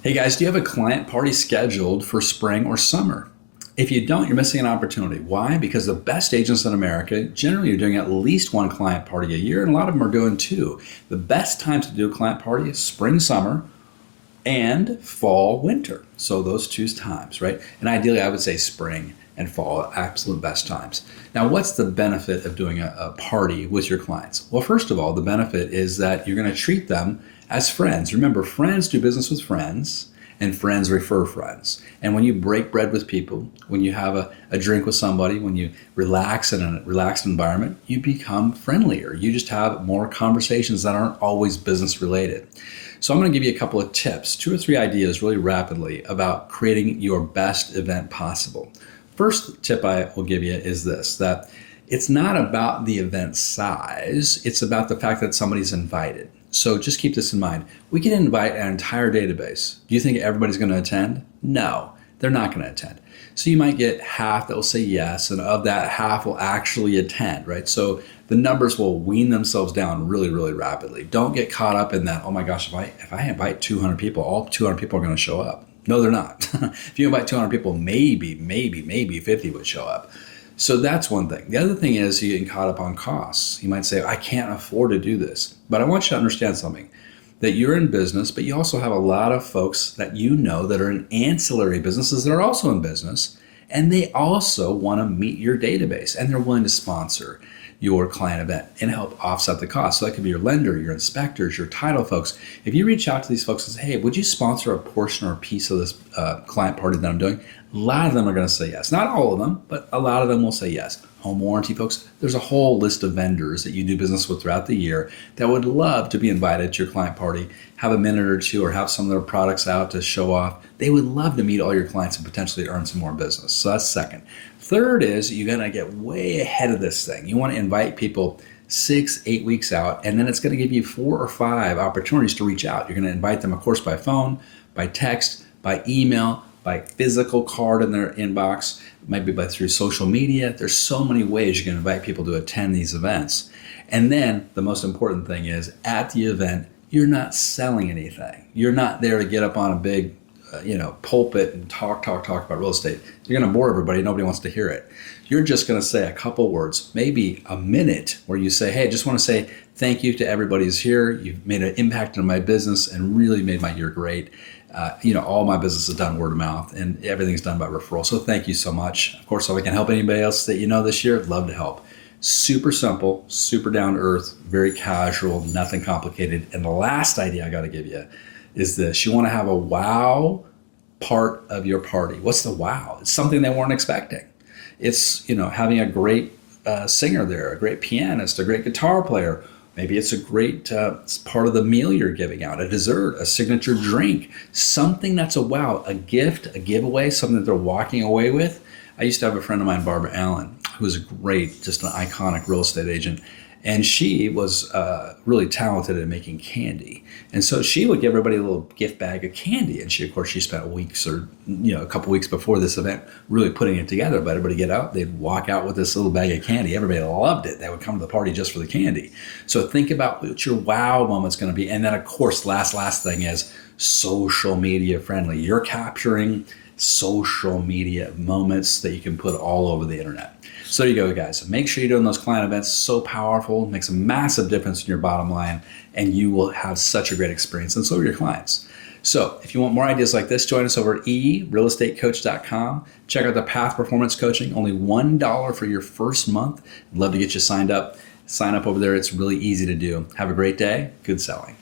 Hey guys, do you have a client party scheduled for spring or summer? If you don't, you're missing an opportunity. Why? Because the best agents in America generally are doing at least one client party a year, and a lot of them are doing two. The best time to do a client party is spring, summer, and fall, winter. So those two times, right? And ideally, I would say spring and fall, absolute best times. Now, what's the benefit of doing a party with your clients? Well, first of all, the benefit is that you're going to treat them as friends. Remember, friends do business with friends, and friends refer friends. And when you break bread with people, when you have a drink with somebody, when you relax in a relaxed environment, you become friendlier. You just have more conversations that aren't always business related. So I'm going to give you a couple of tips, two or three ideas really rapidly about creating your best event possible. First tip I will give you is this, that it's not about the event size, it's about the fact that somebody's invited. So just keep this in mind. We can invite an entire database. Do you think everybody's going to attend? No, they're not going to attend. So you might get half that will say yes, and of that half will actually attend, right? So the numbers will wean themselves down really, really rapidly. Don't get caught up in that, oh my gosh, if I invite 200 people, all 200 people are going to show up. No, they're not. If you invite 200 people, maybe 50 would show up. So that's one thing. The other thing is you get caught up on costs. You might say, I can't afford to do this. But I want you to understand something, that you're in business, but you also have a lot of folks that you know that are in ancillary businesses that are also in business, and they also want to meet your database, and they're willing to sponsor your client event and help offset the cost. So that could be your lender, your inspectors, your title folks. If you reach out to these folks and say, hey, would you sponsor a portion or a piece of this client party that I'm doing? A lot of them are going to say yes. Not all of them, but a lot of them will say yes. Home warranty folks, there's a whole list of vendors that you do business with throughout the year that would love to be invited to your client party, have a minute or two, or have some of their products out to show off. They would love to meet all your clients and potentially earn some more business. So that's second. Third is you're going to get way ahead of this thing. You want to invite people 6, 8 weeks out, and then it's going to give you 4 or 5 opportunities to reach out. You're going to invite them, of course, by phone, by text, by email, by physical card in their inbox, might be through social media. There's so many ways you can invite people to attend these events. And then the most important thing is at the event, you're not selling anything. You're not there to get up on a big pulpit and talk about real estate. You're going to bore everybody. Nobody wants to hear it. You're just going to say a couple words, maybe a minute, where you say, hey, I just want to say thank you to everybody who's here. You've made an impact on my business and really made my year great. All my business is done word of mouth and everything's done by referral. So thank you so much. Of course, if I can help anybody else that you know this year, I'd love to help. Super simple, super down to earth, very casual, nothing complicated. And the last idea I got to give you is this. You want to have a wow part of your party. What's the wow? It's something they weren't expecting. It's, having a great singer there, a great pianist, a great guitar player. Maybe it's a great part of the meal you're giving out, a dessert, a signature drink, something that's a wow, a gift, a giveaway, something that they're walking away with. I used to have a friend of mine, Barbara Allen, who was a great, just an iconic real estate agent. And she was really talented at making candy. And so she would give everybody a little gift bag of candy. And of course, she spent weeks or, a couple weeks before this event really putting it together. But everybody get out, they'd walk out with this little bag of candy. Everybody loved it. They would come to the party just for the candy. So think about what your wow moment's going to be. And then, of course, last thing is social media friendly. You're capturing social media moments that you can put all over the internet. So there you go, guys. Make sure you're doing those client events. So powerful, makes a massive difference in your bottom line, and you will have such a great experience, and so will your clients. So if you want more ideas like this, join us over at eRealEstateCoach.com. Check out the Path Performance Coaching, only $1 for your first month. I'd love to get you signed up. Sign up over there. It's really easy to do. Have a great day. Good selling.